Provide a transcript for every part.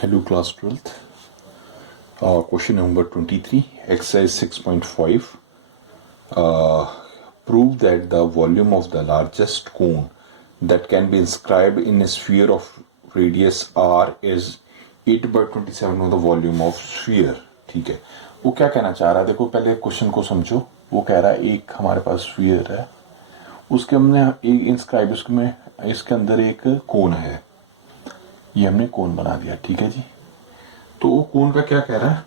Hello class 12th. Question number 23, exercise 6.5. Prove that the volume of the largest cone that can be inscribed in a sphere of radius r is 8/27 of the volume of sphere. ठीक है, वो क्या कहना चाह रहा है? देखो पहले क्वेश्चन को समझो. वो कह रहा है एक हमारे पास स्फीयर है, उसके हमने एक इंस्क्राइब, उसमें इसके अंदर एक कोन है, ये हमने कोन बना दिया. ठीक है जी. तो कोन का क्या कह रहा है?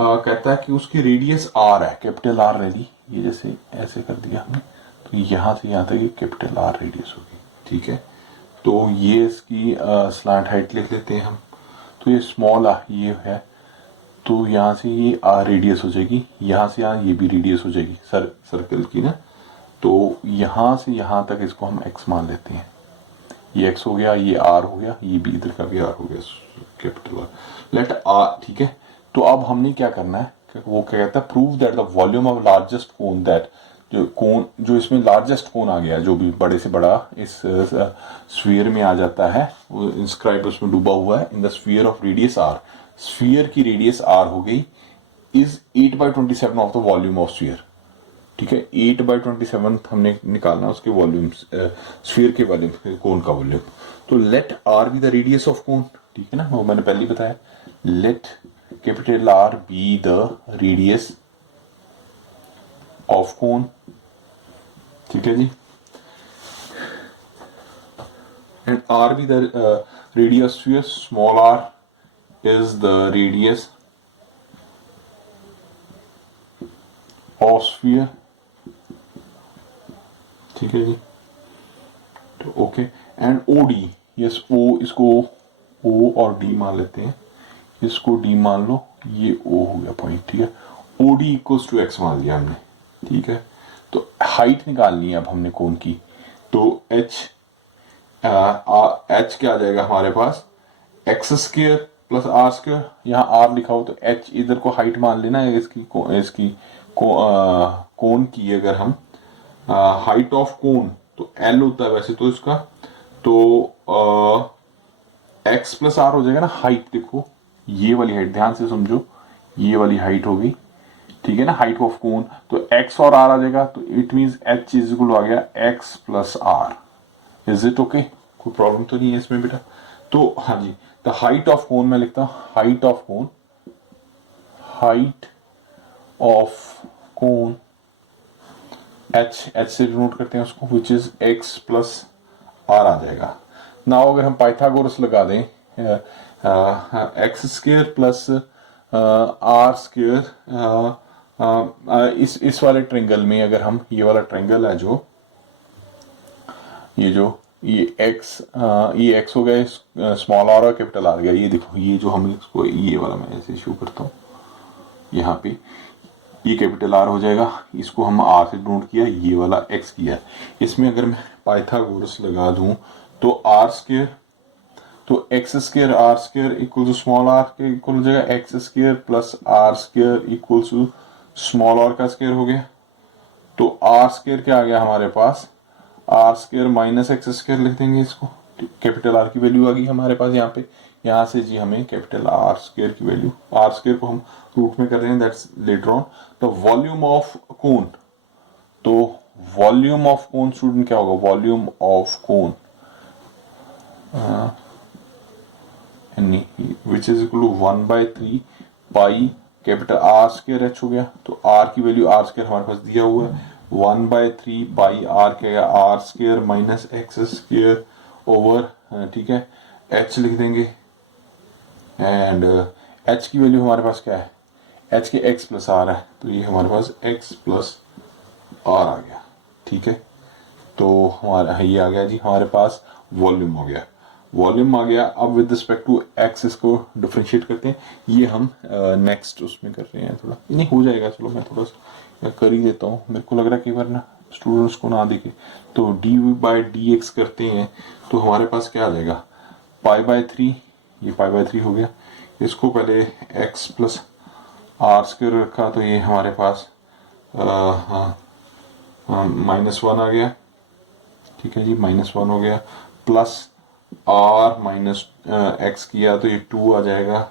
कहता है कि उसकी रेडियस आर है, कैपिटल आर ले ली, ये जैसे ऐसे कर दिया हमने, तो यहां से यहां तक ये कैपिटल आर रेडियस होगी. ठीक है, तो ये इसकी स्लांट हाइट लिख लेते हैं हम. तो ये स्मॉल ये है, तो यहाँ से ये आर रेडियस हो जाएगी, यहाँ से यहाँ ये भी रेडियस हो जाएगी सर्कल की ना. तो यहाँ से यहाँ तक इसको हम एक्स मान लेते हैं. ये एक्स हो गया, ये आर हो गया, ये भी इधर का भी आर हो गया, कैपिटल आर. Late are. ठीक है, तो अब हमने क्या करना है, वो क्या कहता है, prove that the volume of largest cone, that जो इसमें लार्जेस्ट कोन आ गया, जो भी बड़े से बड़ा इस स्फीयर में आ जाता है, वो इंस्क्राइब उसमें डूबा हुआ है, in the sphere of radius r, sphere की रेडियस आर हो गई, is 8/27 of the volume of sphere. ठीक है, 8/27 हमने निकालना उसके वॉल्यूम, स्फीयर के वॉल्यूम, कोन का वॉल्यूम. तो let are be the radius of cone. ठीक है ना, वो मैंने पहले ही बताया. Let capital r be the radius of cone. ठीक है जी. And r be the radius sphere, small are is the radius of sphere. ठीक है जी. तो okay, and O D, yes O, इसको ओ और डी मान लेते हैं, इसको डी मान लो, ये ओ हो गया पॉइंट. ठीक है, O D equals to X मान लिया हमने. ठीक है, तो हाइट निकालनी है अब हमने कोन की. तो एच क्या आ जाएगा हमारे पास, x square plus are square. यहाँ आर लिखा हो तो एच इधर को हाइट मान लेना है इसकी कोन की. अगर हम हाइट ऑफ कोन तो एल होता है वैसे तो इसका, तो एक्स प्लस आर हो जाएगा ना हाइट. देखो ये वाली हाइट ध्यान से समझो, ये वाली हाइट होगी. ठीक है ना, हाइट ऑफ कोन, तो एक्स और आर आ जाएगा, तो it means h is equal आ गया x plus r. Is it okay? कोई प्रॉब्लम तो नहीं है इसमें बेटा? तो हाँ जी, द हाइट ऑफ कोन मैं लिखता हूं, height of cone, height of cone h से डिनोट करते हैं उसको, which is x plus r आ जाएगा. नाउ अगर हम पाइथागोरस लगा दें, x square plus are square, इस वाले ट्रायंगल में अगर हम, ये वाला ट्रायंगल है जो ये एक्स हो गया, स्मॉल आर और कैपिटल आर गया. ये देखो, ये जो हम इसको, ये वाला मैं ऐसे शो करता हूँ, यहाँ पे ये कैपिटल आर हो जाएगा, इसको हम आर से डिनोट किया, ये वाला एक्स किया. इसमें अगर मैं पाइथागोरस लगा दूं तो आर स्क्वायर, तो x square are square equal to small r के इक्वल हो जाएगा, x square plus are square equal to small r का स्क्वायर हो गया. तो आर स्क्वायर क्या आ गया हमारे पास, r square minus x square लिख देंगे इसको. कैपिटल आर की वैल्यू आ गई हमारे पास यहाँ पे. यहाँ से जी हमें कैपिटल आर स्क्वायर की वैल्यू, आर स्क्वायर को हम रूट में कर रहे हैं, that's later on. The volume of cone, तो वॉल्यूम ऑफ कोन स्टूडेंट क्या होगा, volume of cone which is equal to 1/3 pi capital R square H हो गया. तो आर की वैल्यू, आर स्क्वायर हमारे पास दिया हुआ है, 1/3 पाई आर क्या, R square minus x square over. ठीक है, एच लिख देंगे, एंड एच की वैल्यू हमारे पास क्या है, एच के एक्स प्लस आर है, तो ये हमारे पास एक्स प्लस आर आ गया. ठीक है, तो हमारा ये आ गया जी हमारे पास वॉल्यूम हो गया, वॉल्यूम आ गया. अब विद रिस्पेक्ट टू एक्स इसको डिफरेंशिएट करते हैं, ये हम नेक्स्ट उसमें कर रहे हैं, थोड़ा नहीं हो जाएगा, चलो मैं थोड़ा सा कर ही देता हूँ, मेरे को लग रहा है कई बार ना स्टूडेंट्स को ना दिखे. तो dy/dx करते हैं तो हमारे पास क्या आ जाएगा, π/3, ये π/3 हो गया. इसको पहले x प्लस आर स्क्वायर रखा, तो ये हमारे पास -1 आ गया. ठीक है जी, -1 हो गया, प्लस आर माइनस एक्स किया तो ये 2 आ जाएगा।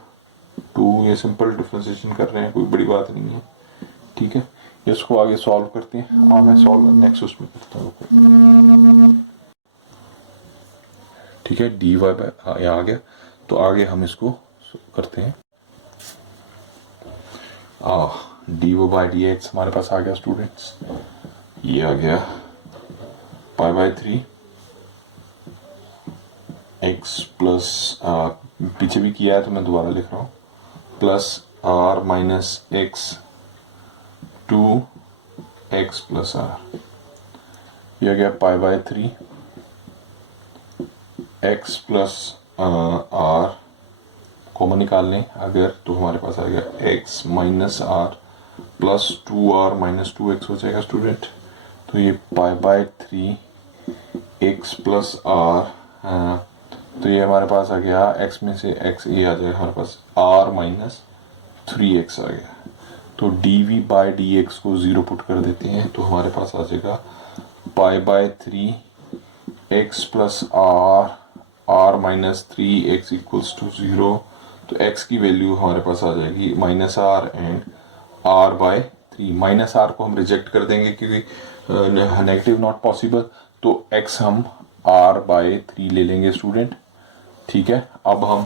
2, ये सिंपल डिफ्रेंसिएशन कर रहे हैं, कोई बड़ी बात नहीं है, ठीक है। इसको आगे सॉल्व करते हैं। हाँ, मैं सॉल्व नेक्स्ट उसमें करता हूँ, ठीक है। डी वाई बाई आ गया, तो आगे हम इसको करते हैं। डी वो बाई डी एक्स हमारे पास आ गया स्टूडेंट्स, ये आ गया पाई बाई 3 एक्स प्लस, पीछे भी किया है तो मैं दोबारा लिख रहा हूँ, plus R minus X 2 X plus R, ये आ गया pi by 3 X plus R, common निकाल लें अगर तो हमारे पास आएगा X minus R plus 2r minus 2x हो जाएगा स्टूडेंट। तो ये pi by 3 X plus R, तो ये हमारे पास आ गया x में से x, ये आ जाएगा हमारे पास r माइनस 3x आ गया। तो dv बाई dx को 0 पुट कर देते हैं तो हमारे पास आ जाएगा pi by 3 X plus R minus 3x equals to 0। तो x की वैल्यू हमारे पास आ जाएगी minus R and R by 3। Minus R को हम रिजेक्ट कर देंगे क्योंकि नेगेटिव नॉट पॉसिबल, तो x हम r बाय 3 ले लेंगे स्टूडेंट, ठीक है। अब हम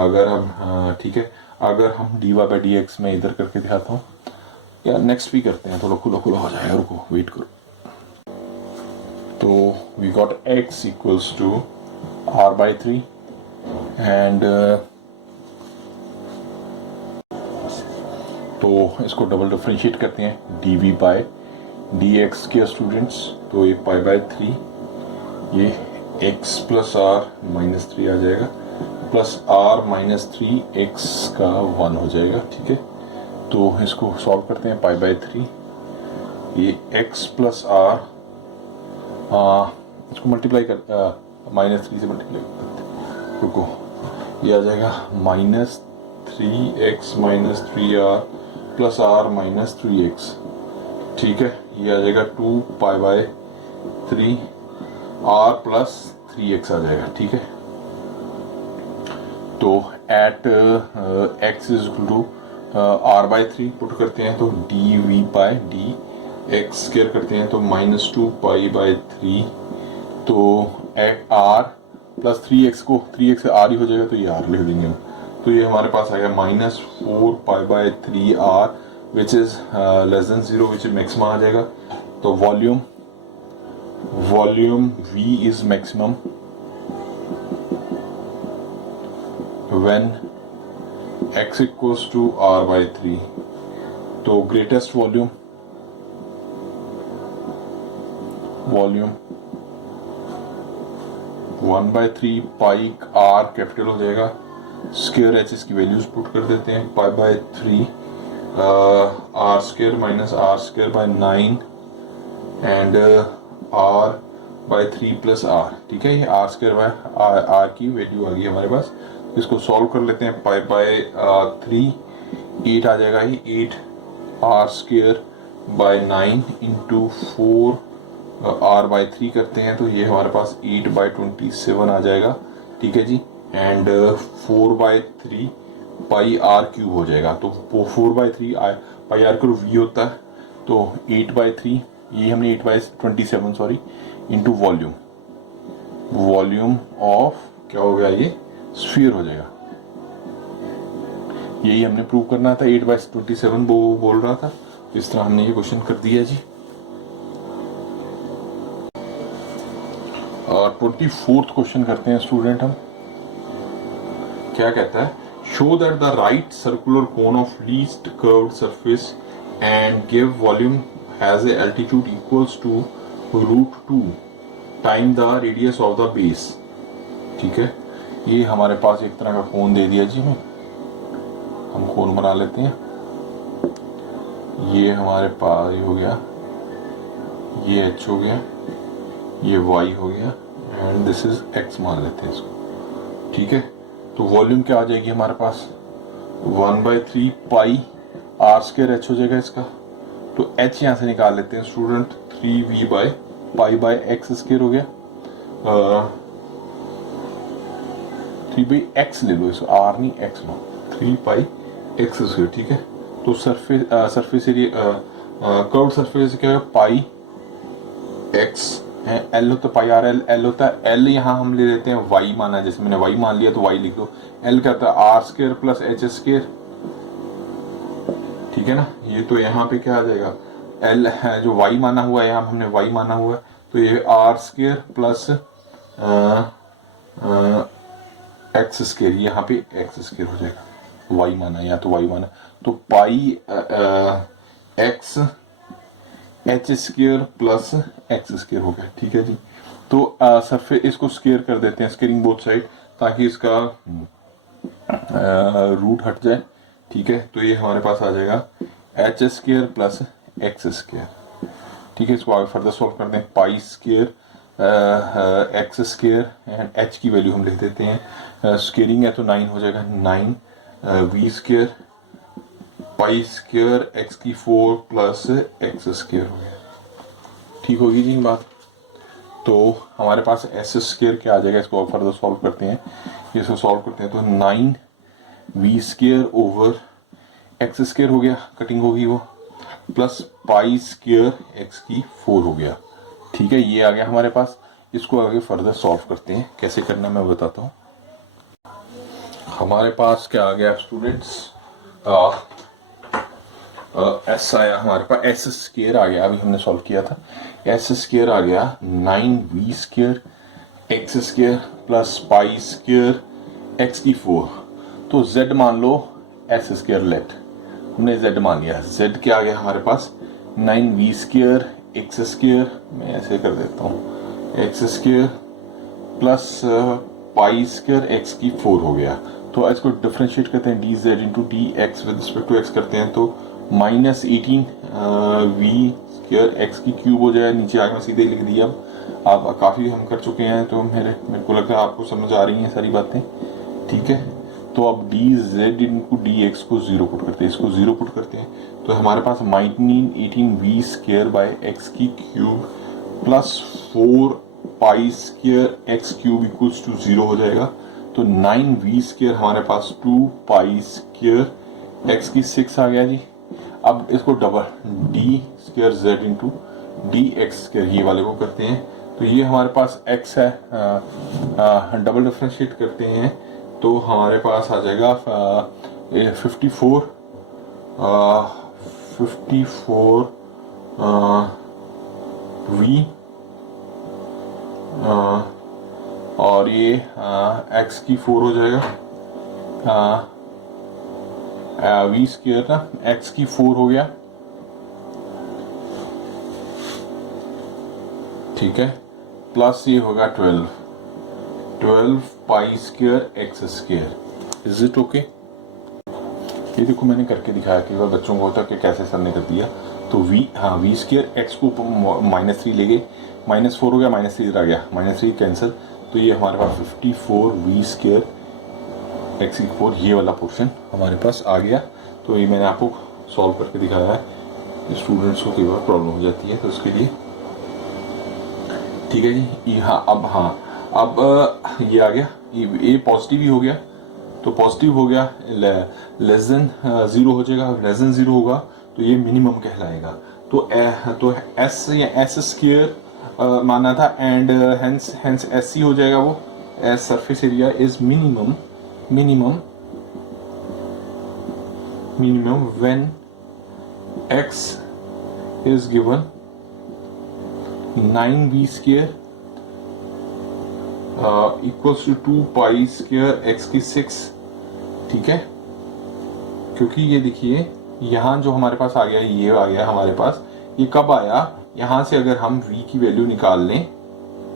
अगर हम ठीक है, अगर हम D Y by D X में इधर करके दिखाता हूँ, या नेक्स्ट भी करते हैं, थोड़ा खुला खुला हो जाएगा, रुको वेट करो। तो we got x equals to r by 3 and तो इसको डबल डिफरेंशिएट करते हैं, D V by D X के स्टूडेंट्स। तो ये पाई बाई 3, ये x प्लस आर माइनस 3 आ जाएगा, प्लस आर माइनस 3 एक्स का 1 हो जाएगा, ठीक है। तो इसको सॉल्व करते हैं, पाई बाई 3, ये x प्लस आर, इसको मल्टीप्लाई कर माइनस 3 से मल्टीप्लाई करते, रुको, ये आ जाएगा minus 3x minus 3r plus R minus 3x, ठीक है। ये आ जाएगा 2 pi by 3 r plus 3x आ जाएगा, ठीक है। तो at x is equal to r by 3 put करते हैं तो D V by D X square करते हैं तो माइनस 2 पाई बाई 3, तो एट r प्लस 3x को 3x से r ही हो जाएगा तो ये r लिख देंगे हम। तो ये हमारे पास आएगा minus 4 pi by 3r which is less than 0, which is maximum आ जाएगा। तो volume v is maximum when x equals to r by 3। तो greatest volume 1 by 3 pi r capital हो जाएगा, स्क्वायर एच इसकी वैल्यूज पुट कर देते हैं, pi by 3 r square minus are square by 9 and r by 3 plus r, ठीक है। ये आर स्क्वायर बाय आर की वैल्यू आ गई हमारे पास। इसको सॉल्व कर लेते हैं, पाई बाई 3 8 आ जाएगा, ही 8 R square by 9 into 4 R by 3 करते हैं तो ये हमारे पास 8 बाई 27 आ जाएगा, ठीक है जी। And 4 by 3 pi r cube हो जाएगा, तो 4 by 3 pi r cube v होता है, तो 8 बाई 3, ये हमने 8 by 27 sorry into volume of क्या हो गया, ये स्फीयर हो जाएगा। यही हमने प्रूव करना था, 8 बाई 27 वो बोल रहा था, इस तरह हमने ये क्वेश्चन कर दिया जी। 24th क्वेश्चन करते हैं स्टूडेंट हम। क्या कहता है, show that the right circular cone of least curved surface and give volume has a altitude equals to √2 time the radius of the base, ठीक है। ये हमारे पास एक तरह का कोन दे दिया जी हमें, हम कोन बना लेते हैं। ये हमारे पास ये हो गया, ये h हो गया, ये y हो गया एंड दिस इज x मान लेते हैं इसको, ठीक है। तो वॉल्यूम क्या आ जाएगी हमारे पास, 1 by 3 pi are square h हो जाएगा इसका। तो h यहाँ से निकाल लेते हैं student, 3v by pi by x square हो गया, 3/x ले लो, इसको r नहीं x लो, 3πx², ठीक है। तो सरफेस एरिया कर्व सरफेस क्या है, पाई x है, l होता है पाई r, l होता है l, यहाँ हम ले लेते हैं y माना, जैसे मैंने y मान लिया तो y लिख दो, l क्या होता है r² प्लस h², ठीक है ना। ये तो यहाँ पे क्या आ जाएगा, l है जो y माना हुआ है, यहाँ हमने y माना हुआ है, तो ये r² प्लस x², यहाँ पे x² हो जाएगा, y माना या तो y माना, तो पाई x h² प्लस x² हो गया, ठीक है जी। तो सरफेस इसको स्केयर कर देते हैं, स्केयरिंग बोथ साइड, ताकि इसका रूट हट जाए, ठीक है। तो ये हमारे पास आ जाएगा h² प्लस x², ठीक है। इसको आगे फर्दर सॉल्व करते हैं, π² x² एंड h की वैल्यू हम लिख देते हैं, स्केयरिंग है तो 9 हो जाएगा, 9 v² π² x⁴ प्लस x² हो गया, ठीक होगी जी बात। तो हमारे पास s² क्या आ जाएगा, इसको फर्दर सॉल्व करते हैं, इसको सॉल्व करते हैं तो 9v² ओवर x² हो गया, कटिंग होगी वो, प्लस π² x⁴ हो गया, ठीक है। ये आ गया हमारे पास, इसको आगे फर्दर सॉल्व करते हैं, कैसे करना मैं बताता हूँ। हमारे पास क्या आ गया स्टूडेंट्स, एस आया हमारे पास, s² आ गया, अभी हमने सॉल्व किया था, s² आ गया 9v² x² प्लस π² x⁴, तो z मान लो s² लेट, हमने z मान लिया, z क्या आ गया हमारे पास 9v² x², मैं ऐसे कर देता हूँ, x² प्लस π² x⁴ हो गया। तो इसको डिफरेंशिएट करते हैं, dz into dx with respect to x करते हैं, तो -18 v² x³ हो जाएगा, नीचे आगे मैं सीधे लिख दिया। अब काफ़ी हम कर चुके हैं, तो मेरे को लगता है आपको समझ आ रही हैं सारी बातें, ठीक है। तो अब dz इंटू dx को 0 पुट करते हैं, इसको 0 पुट करते हैं, तो हमारे पास -18 v² x³ plus 4 π² x³ equals to 0 हो जाएगा। तो 9v² हमारे पास 2 π² x⁶ आ गया जी। अब इसको डबल d² इंटू dx², ये वाले को करते हैं, तो ये हमारे पास x है, डबल डिफरेंशिएट करते हैं तो हमारे पास आ जाएगा 54 v और ये x⁴ हो जाएगा, v² ना x⁴ हो गया, ठीक है, प्लस ये होगा 12 π² x²। Is it okay? ये देखो मैंने करके दिखाया कि वह बच्चों को होता कि कैसे सर ने कर दिया। तो v² x को -3 ले गए, -4 हो गया, -3 इधर आ गया, -3 कैंसिल, तो ये हमारे पास 54 v² x⁴, ये वाला पोर्शन हमारे पास आ गया। तो ये मैंने आपको सॉल्व करके दिखाया है, स्टूडेंट्स को कई बार प्रॉब्लम हो जाती है, तो उसके लिए ठीक है जी। अब ये आ गया, ये पॉजिटिव ही हो गया, तो पॉजिटिव हो गया, लेस देन 0 हो जाएगा, लेस देन 0 होगा तो ये मिनिमम कहलाएगा। तो s या s² माना था, एंड हेंस SC हो जाएगा, वो S surface area is minimum when x is given 9v² equals to 2 π² x⁶, ठीक है। क्योंकि ये देखिए यहाँ जो हमारे पास आ गया, ये आ गया हमारे पास, ये कब आया, यहाँ से अगर हम v की वैल्यू निकाल लें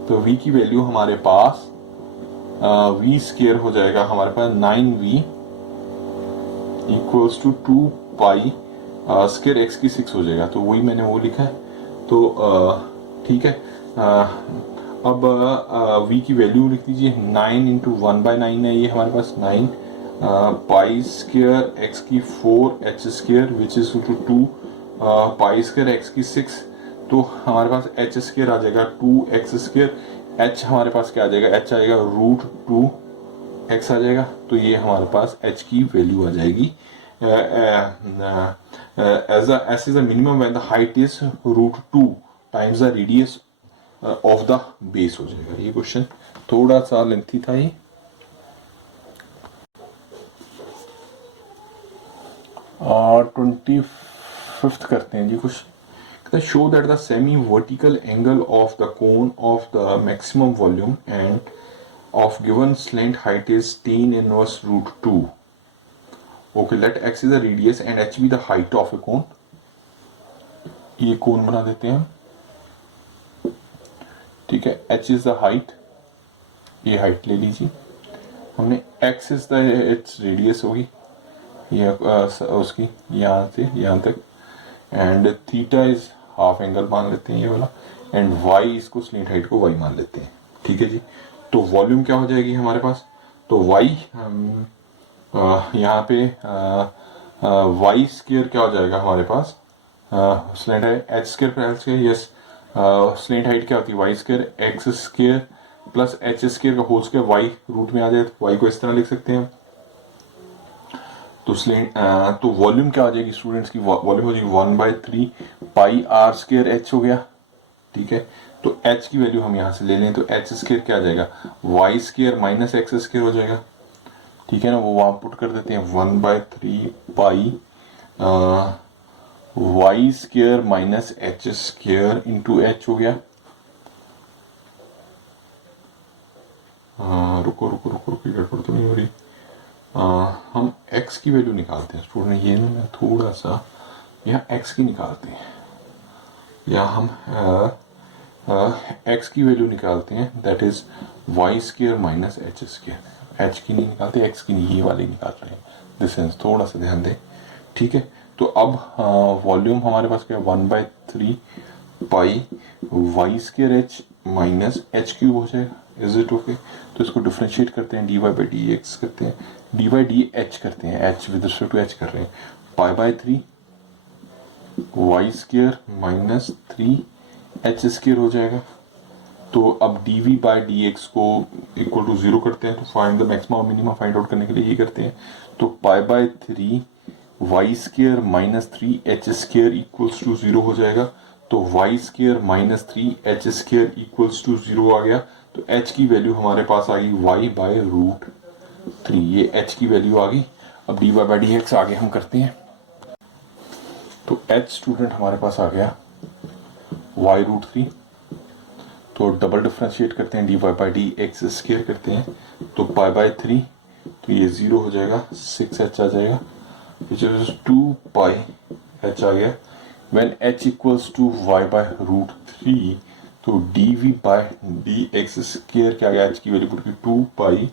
तो v की वैल्यू हमारे पास v² हो जाएगा हमारे पास 9v इक्वल्स टू 2 π² x⁶ हो जाएगा। तो वही मैंने वो लिखा है, तो ठीक है। अब v की वैल्यू लिख दीजिए, 9 इंटू 1/9 है ये हमारे पास, 9 π² x⁴ h² which is to 2 π² x⁶, तो हमारे पास h² आ जाएगा 2x², h हमारे पास क्या आ जाएगा, h आएगा √2 x आ जाएगा, तो ये हमारे पास h की वैल्यू आ जाएगी s is the minimum when the height is √2 times the radius of the base हो जाएगा। ये क्वेश्चन थोड़ा सा लेंथी था ये। 25th करते हैं जी question. Show that the semi vertical angle of the cone of the maximum volume and of given slant height is tan inverse √2। Okay, let x is the radius and h be the height of a cone. ये cone बना देते हैं हम, ठीक है। h is the height, ये height ले लीजिए हमने, x is the it's radius होगी ये उसकी यहाँ से यहाँ तक, and theta is half angle मान लेते हैं ये वाला, एंड y इसको स्लेंट हाइट को y मान लेते हैं, ठीक है जी। तो वॉल्यूम क्या हो जाएगी हमारे पास, तो y यहाँ पे y स्क्वायर क्या हो जाएगा हमारे पास, स्लेंट हाइट h स्क्वायर पर h square, yes slant height क्या होती है y square x square plus h square का होल स्क्वायर, y रूट में आ जाए तो y को इस तरह लिख सकते हैं। तो तो वॉल्यूम क्या आ जाएगी स्टूडेंट्स की, वॉल्यूम हो जाएगी 1/3 पाई r स्क्वायर h हो गया, ठीक है। तो h की वैल्यू हम यहां से ले लें तो h स्क्वायर क्या आ जाएगा, y square minus x square हो जाएगा, ठीक है ना। वो वहां पुट कर देते हैं 1/3 पाई y square minus h square into h हो गया। रुको रुको रुको रुको, गड़बड़ तो नहीं हो रही। हम x की वैल्यू निकालते हैं स्टूडेंट, ये ना थोड़ा सा यहाँ x की निकालते हैं, या हम x की वैल्यू निकालते हैं, that is y square minus h square. h की नहीं निकालते, x की नहीं, ये वाली निकाल रहे हैं, डिस्टेंस थोड़ा सा ध्यान दें, ठीक है। तो अब वॉल्यूम हमारे पास क्या है, 1/3 पाई y square h minus h cube हो जाएगा, इज इट ओके। तो इसको डिफ्रेंशिएट करते हैं, dy/dx करते हैं, dy/dh करते हैं, h with respect to h कर रहे हैं, π/3 y square minus 3 h square हो जाएगा। तो अब dv/dx को इक्वल टू 0 करते हैं, तो find the maximum minimum find out करने के लिए ये करते हैं। तो π/3 y square minus 3 h square equals to 0 हो जाएगा। तो y square minus 3 h square equals to 0 आ गया। तो h की वैल्यू हमारे पास आ गई y/√3, ये h की वैल्यू आ गई। अब dy/dx आगे हम करते हैं, तो h स्टूडेंट हमारे पास आ गया y√3। तो डबल डिफ्रेंशिएट करते हैं, dy/dx स्क्वायर करते हैं, तो π/3, तो ये 0 हो जाएगा, 6h आ जाएगा, विच इज 2 पाई h आ गया। When h equals to y/√3, तो dv/dx स्क्वायर क्या आ गया, h की वैल्यू पुट की 2 पाई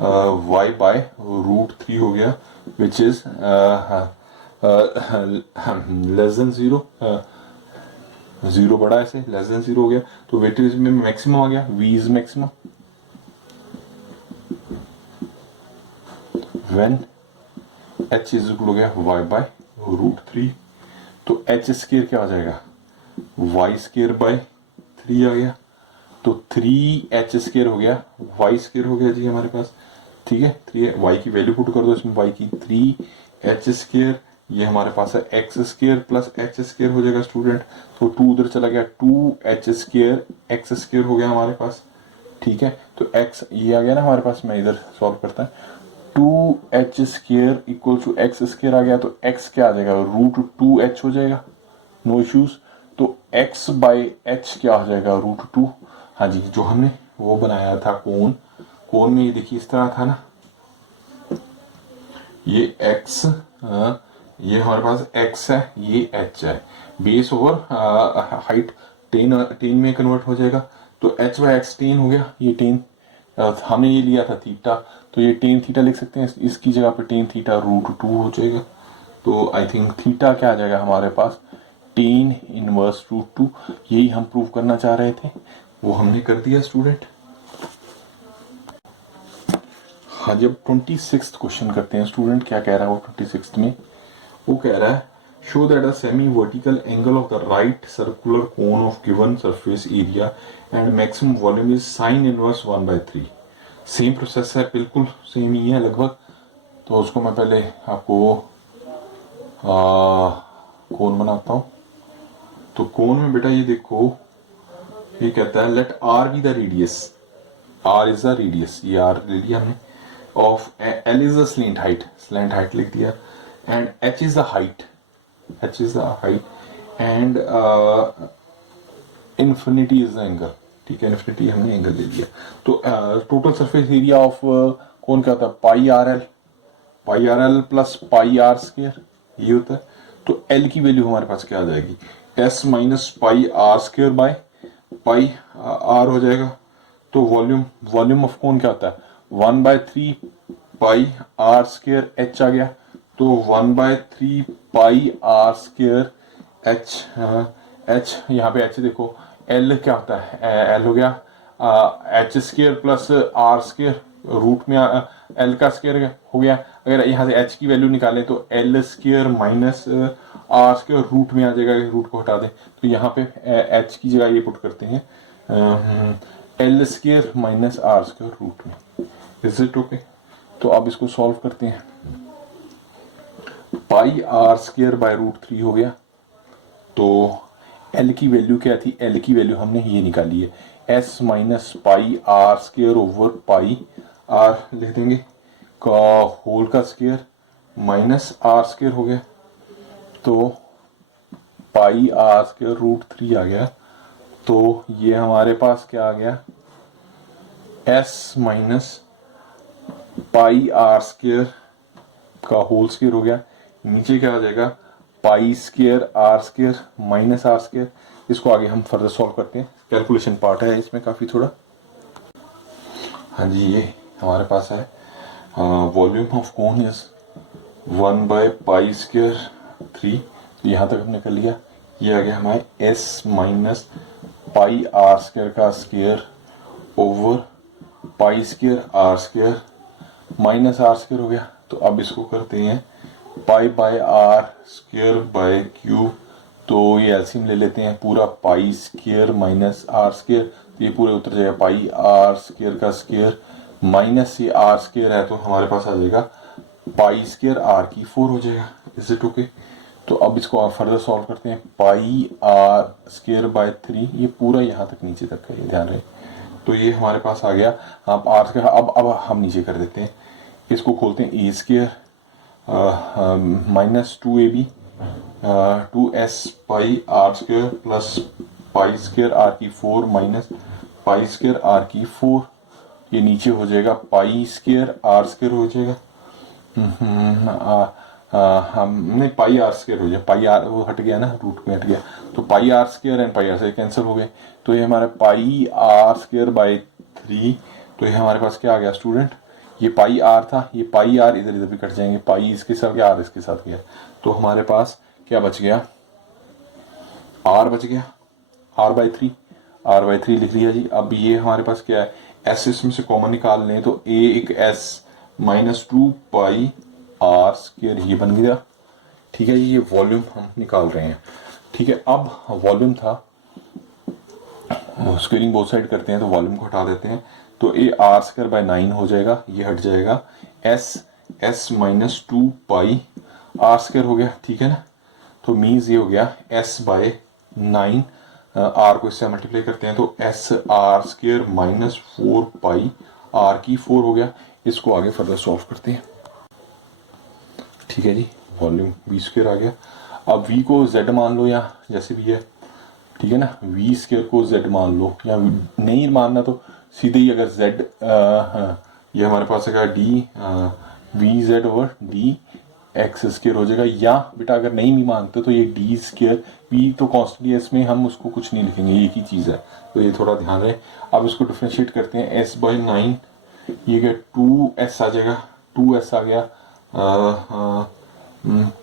y/√3 हो गया, विच इज लेस देन 0, 0 बड़ा ऐसे लेस देन 0 हो गया। तो वेटेज में मैक्सिमम आ गया, v is maximum when h is equal हो गया y/√3। तो h स्क्वायर क्या हो जाएगा, y स्क्वायर बाय 3 आ गया, तो 3h स्क्वायर हो गया, y स्क्वायर हो गया जी हमारे पास, ठीक है। 3 y की वैल्यू पुट कर दो इसमें, y की 3h स्क्वायर, ये हमारे पास है x square plus h square हो जाएगा स्टूडेंट। तो 2 उधर चला गया, 2h स्क्वायर x स्क्वायर हो गया हमारे पास, ठीक है। तो x ये आ गया ना हमारे पास, मैं इधर सॉल्व करता है, 2h square equal to x square आ गया, तो x क्या आ जाएगा, √2h हो जाएगा, नो इश्यूज। तो x बाई h क्या हो जाएगा, √2। हाँ जी, जो हमने वो बनाया था कोन, कोन में ये देखिए इस तरह था ना, ये x, ये हमारे पास x है, ये h है, बेस ओवर हाइट 10 में कन्वर्ट हो जाएगा। तो h/x 10 हो गया, ये 10 हमने ये लिया था थीटा, तो ये tan थीटा लिख सकते हैं, इसकी जगह पे tan थीटा √2 हो जाएगा। तो आई थिंक थीटा क्या आ जाएगा हमारे पास, tan इनवर्स √2। यही हम प्रूव करना चाह रहे थे, वो हमने कर दिया स्टूडेंट। हाँ, जब 26th क्वेश्चन करते हैं स्टूडेंट, क्या कह रहा है वो 26th में, वो कह रहा है show that the semi vertical angle of the right circular cone of given surface area and maximum volume is sin inverse 1/3। Same process है, बिल्कुल सेम ही है लगभग। तो उसको मैं पहले आपको कोण बनाता हूँ। तो कोण में बेटा ये देखो, ये कहता है let are be the radius, R is the radius, ये आर ले लिया हमने, of L is the slant height लिख दिया, and H is the height, H is the height, and infinity is the angle. ठीक है, इन्फिनिटी हमने angle ले लिया। तो टोटल सरफेस एरिया ऑफ कौन क्या होता है, pi r l plus pi are square, ये होता है। तो एल की वैल्यू हमारे पास क्या आ जाएगी, S minus pi are square by pi R हो जाएगा। तो वॉल्यूम ऑफ कौन क्या होता है, 1/3 पाई आर स्क्वायर एच आ गया। तो 1/3 pi are square H, H यहाँ पे एच देखो, एल क्या होता है, एल हो गया H square plus are square, root में एल का स्क्वायर हो गया। अगर यहाँ से एच की वैल्यू निकालें तो L square minus are square root में आ जाएगा, रूट को हटा दें तो यहाँ पे एच की जगह ये पुट करते हैं l square minus are square root में। Is it okay? तो अब इसको सॉल्व करते हैं। Pi are square by root 3 हो गया। तो एल की वैल्यू क्या थी, एल की वैल्यू हमने ये निकाली है, S minus pi are square over pi R लिख देंगे का होल का स्क्वायर माइनस आर स्क्वायर हो गया। तो पाई आर स्क्वायर रूट 3 आ गया। तो ये हमारे पास क्या आ गया, S minus pi are square का होल स्क्वायर हो गया। नीचे क्या आ जाएगा, pi square are square minus are square. इसको आगे हम फर्दर सॉल्व करते हैं, कैलकुलेशन पार्ट है इसमें काफ़ी थोड़ा। हाँ जी, ये हमारे पास है वॉल्यूम ऑफ कोन इज 1/पाई स्क्वायर 3। यहाँ तक हमने कर लिया। ये आ गया हमारे S minus pi are square का square over pi square are square minus are square हो गया। तो अब इसको करते हैं pi by r square by cube. तो ये एलसीएम ले लेते हैं, पूरा pi square minus are square, तो ये पूरे उतर जाएगा पाई आर स्क्वायर का स्क्वायर माइनस ये आर स्क्वायर है, तो हमारे पास आ जाएगा पाई स्क्वायर आर की 4 हो जाएगा। Is it okay? तो अब इसको आप फर्दर सॉल्व करते हैं। पाई आर स्क्वायर बाय 3, ये पूरा यहाँ तक नीचे तक का, ये ध्यान रहे। तो ये हमारे पास आ गया। आप आर स्क्वायर अब हम नीचे कर देते हैं, इसको खोलते हैं, a square minus 2ab 2s pi are square plus pi square r की 4 माइनस पाई स्क्वायर आर की 4। ये नीचे हो जाएगा पाई स्क्वायर आर स्क्वायर हो जाएगा। हमने पाई आर स्क्वायर हो जाए, पाई आर वो हट गया ना, रूट में हट गया। तो pi are square and pi r से कैंसिल हो गए। तो ये हमारा पाई आर स्क्वायर बाय 3। तो ये हमारे पास क्या आ गया स्टूडेंट, ये पाई आर था, ये पाई आर इधर इधर भी कट जाएंगे, पाई इसके साथ गया, आर इसके साथ गया। तो हमारे पास क्या बच गया, आर बच गया, r/3 लिख लिया जी। अब ये हमारे पास क्या है, एस इसमें से कॉमन निकाल लें तो ए एक S minus 2 pi are square ये बन गया। ठीक है, ये वॉल्यूम हम निकाल रहे हैं। ठीक है, अब वॉल्यूम था, स्क्वेयरिंग बोथ साइड करते हैं तो वॉल्यूम को हटा देते हैं। तो ए आर स्क्वायर बाय 9 हो जाएगा, ये हट जाएगा, S minus 2 pi are square हो गया। ठीक है ना, तो मीन्स ये हो गया एस बाय 9, आर को इससे मल्टीप्लाई करते हैं तो S R square minus 4 pi R की 4 हो गया। इसको आगे फर्दर सॉल्व करते हैं। ठीक है जी, वॉल्यूम वी स्क्वायर आ गया। अब वी को जेड मान लो, या जैसे भी है, ठीक है ना, वी स्क्वायर को जेड मान लो, या नहीं मानना तो सीधे ही अगर जेड ये हमारे पास है D V Z over D X square हो जाएगा। या बेटा अगर नहीं भी मानते तो ये डी स्क्वायर, वी तो कॉन्स्टेंट है इसमें, हम उसको कुछ नहीं लिखेंगे, एक ही चीज़ है, तो ये थोड़ा ध्यान रहे। अब इसको डिफ्रेंशिएट करते हैं, एस बाय 9, ये क्या 2s आ जाएगा, 2s आ गया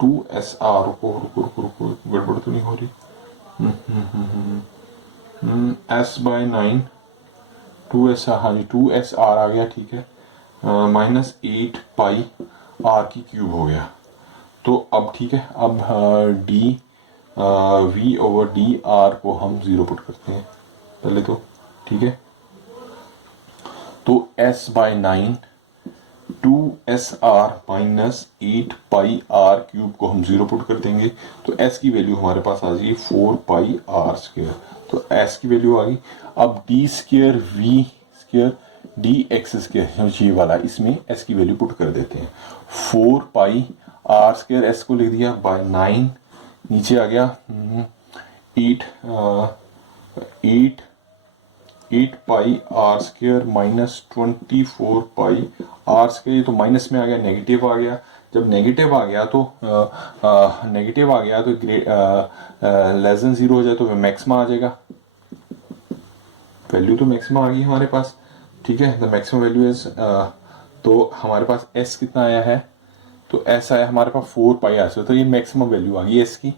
2sr। रुको रुको रुको रुको, गड़बड़ तो नहीं हो रही, s बाय 9 2s, हाँ जी 2sr आ गया। ठीक है, माइनस 8 पाई आर की क्यूब हो गया। तो अब ठीक है, अब D V over D R को हम 0 पुट करते हैं पहले तो। ठीक है, तो s/9 2sr माइनस 8πr³ को हम 0 पुट कर देंगे, तो s की वैल्यू हमारे पास आ जाएगी 4πr²। तो s की वैल्यू आ गई। अब d² v² dx², ये वाला, इसमें s की वैल्यू पुट कर देते हैं। 4πr² s को लिख दिया बाय 9, नीचे आ गया 8πr² माइनस 24πr², ये तो माइनस में आ गया, नेगेटिव आ गया। जब नेगेटिव आ गया तो लेस देन 0 हो जाए तो मैक्सिमा आ जाएगा, वैल्यू तो मैक्सिमा आ गई हमारे पास। ठीक है, द मैक्सिमम वैल्यू इज, तो हमारे पास s कितना आया है, तो s आया हमारे पास 4πr², तो ये मैक्सिमम वैल्यू आ गई s की।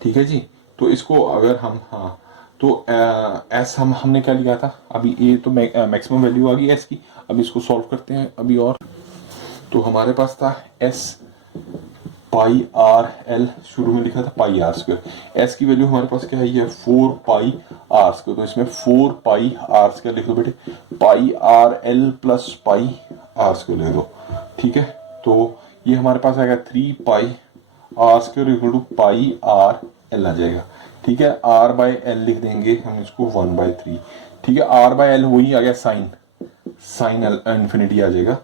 ठीक है जी, तो इसको अगर हम तो s हमने क्या लिया था अभी, ये तो मैक्सिमम वैल्यू आ गई s की। अब इसको सॉल्व करते हैं अभी, और तो हमारे पास था s πrl, शुरू में लिखा था πr², s की वैल्यू हमारे पास क्या है, ये 4πr², तो इसमें 4πr² लिख दो बेटे, πrl प्लस πr² लिख दो। ठीक है, तो ये हमारे पास आएगा 3πr² इक्वल टू πrl आ जाएगा। ठीक है, r/l लिख देंगे हम इसको 1/3। ठीक है, r/l वही आ गया, साइन इन्फिनिटी आ जाएगा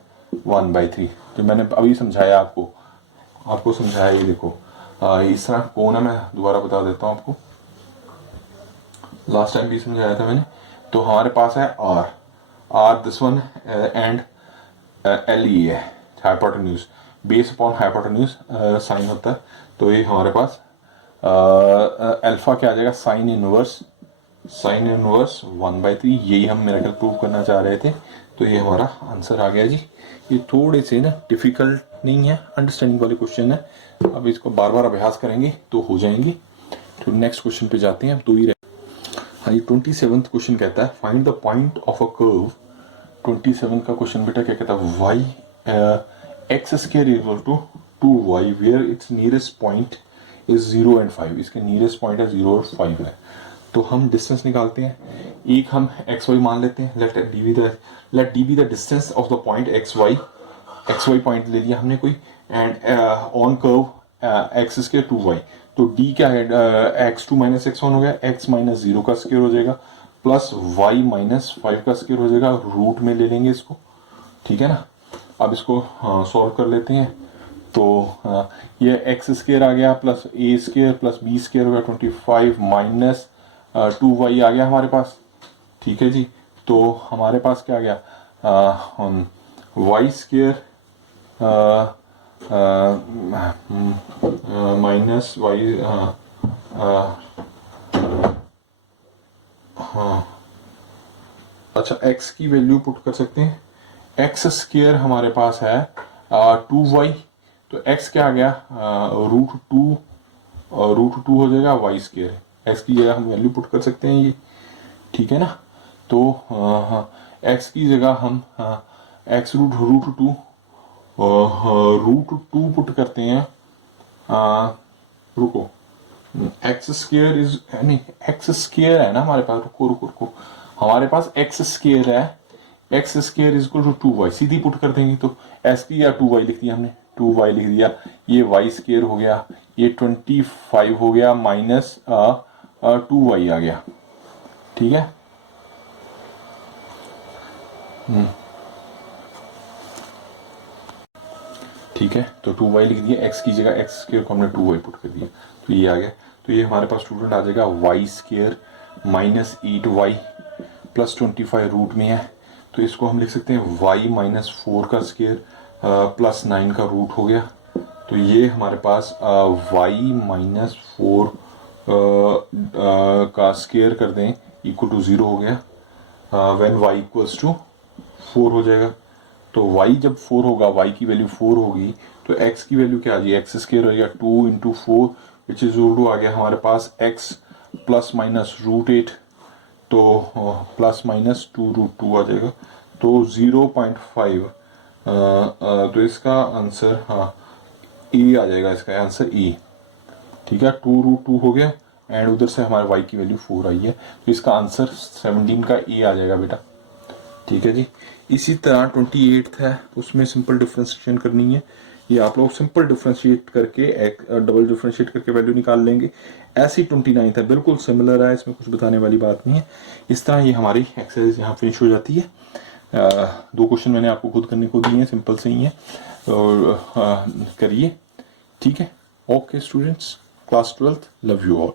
1/3, जो मैंने अभी समझाया आपको समझाया। ये देखो इस तरह कौन है, मैं दोबारा बता देता हूँ आपको, लास्ट टाइम भी समझाया था मैंने। तो हमारे पास है r this one and le है hypotenuse, base upon hypotenuse sine होता है। तो ये हमारे पास अल्फा क्या आ जाएगा, साइन इनवर्स 1/3, यही हम मेरेकल प्रूव करना चाह रहे थे। तो ये हमारा आंसर आ गया जी। ये थोड़े से ना डिफिकल्ट नहीं है, अंडरस्टैंडिंग वाले क्वेश्चन है। अब इसको बार बार अभ्यास करेंगे तो हो जाएंगे। तो नेक्स्ट क्वेश्चन पे जाते हैं, अब 2 ही रहे। हाँ जी, 27th क्वेश्चन कहता है find the point of a curve. 27 का क्वेश्चन बेटा क्या कहता है, y x² equal to 2y where its nearest point is 0 and 5। इसके नियरेस्ट पॉइंट है 0 और 5 है। तो हम डिस्टेंस निकालते हैं, एक हम xy मान लेते हैं, let d be the distance of the point xy point ले लिया हमने कोई, and on curve x² 2y। तो d क्या है, x2 माइनस x1 हो गया, x माइनस 0 का स्क्वायर हो जाएगा, प्लस y माइनस 5 का स्क्वायर हो जाएगा, रूट में ले लेंगे इसको। ठीक है ना, अब इसको सॉल्व कर लेते हैं। तो ये x² आ गया प्लस a² प्लस b² हो गया 25 माइनस 2y आ गया हमारे पास। ठीक है जी, तो हमारे पास क्या आ गया, y² माइनस y, अच्छा x की वैल्यू पुट कर सकते हैं। x² हमारे पास है 2y, तो x क्या आ गया, √2 हो जाएगा y²। x की जगह हम वैल्यू पुट कर सकते हैं ये। ठीक है ना, तो x की जगह हम x√2 पुट करते हैं। रुको, x² इज नहीं, x² है ना हमारे पास, रुको हमारे पास x² है, x² is equal to 2y, सीधी पुट कर देंगे। तो s की या 2y लिख दिया हमने, 2y लिख दिया, ये y² हो गया, ये 25 हो गया माइनस 2y आ गया। ठीक है, ठीक है, तो 2y लिख दिया, x की जगह x² को हमने 2y पुट कर दिया, तो ये आ गया। तो ये हमारे पास स्टूडेंट आ जाएगा y² minus 8y plus 25 root में है, तो इसको हम लिख सकते हैं y माइनस 4 का स्क्वायर प्लस 9 का रूट हो गया। तो ये हमारे पास y माइनस 4 का स्क्वायर कर दें इक्वल टू 0 हो गया, व्हेन y इक्वल्स टू 4 हो जाएगा। तो y जब 4 होगा, y की वैल्यू 4 होगी, तो x की वैल्यू क्या आ जाएगी, x² हो जाएगा 2 इंटू 4 विच इज टू आ गया हमारे पास x प्लस माइनस √8, तो प्लस माइनस 2√2 आ जाएगा, तो 0.5। तो इसका आंसर ए आ जाएगा, इसका आंसर ए। ठीक है, 2√2 हो गया, एंड उधर से हमारे y की वैल्यू 4 आई है, तो इसका आंसर 17 का ए आ जाएगा बेटा। ठीक है जी, इसी तरह 28 है, उसमें सिंपल डिफ्रेंशिएशन करनी है। ये आप लोग सिंपल डिफ्रेंशिएट करके डबल डिफ्रेंशिएट करके वैल्यू निकाल लेंगे। ऐसी 29 है, बिल्कुल सिमिलर है, इसमें कुछ बताने वाली बात नहीं है। इस तरह ये हमारी एक्सरसाइज यहाँ फिनिश हो जाती है। 2 क्वेश्चन मैंने आपको खुद करने को दिए हैं, सिंपल से ही है, और करिए, ठीक है। Okay students, class 12th, love you all.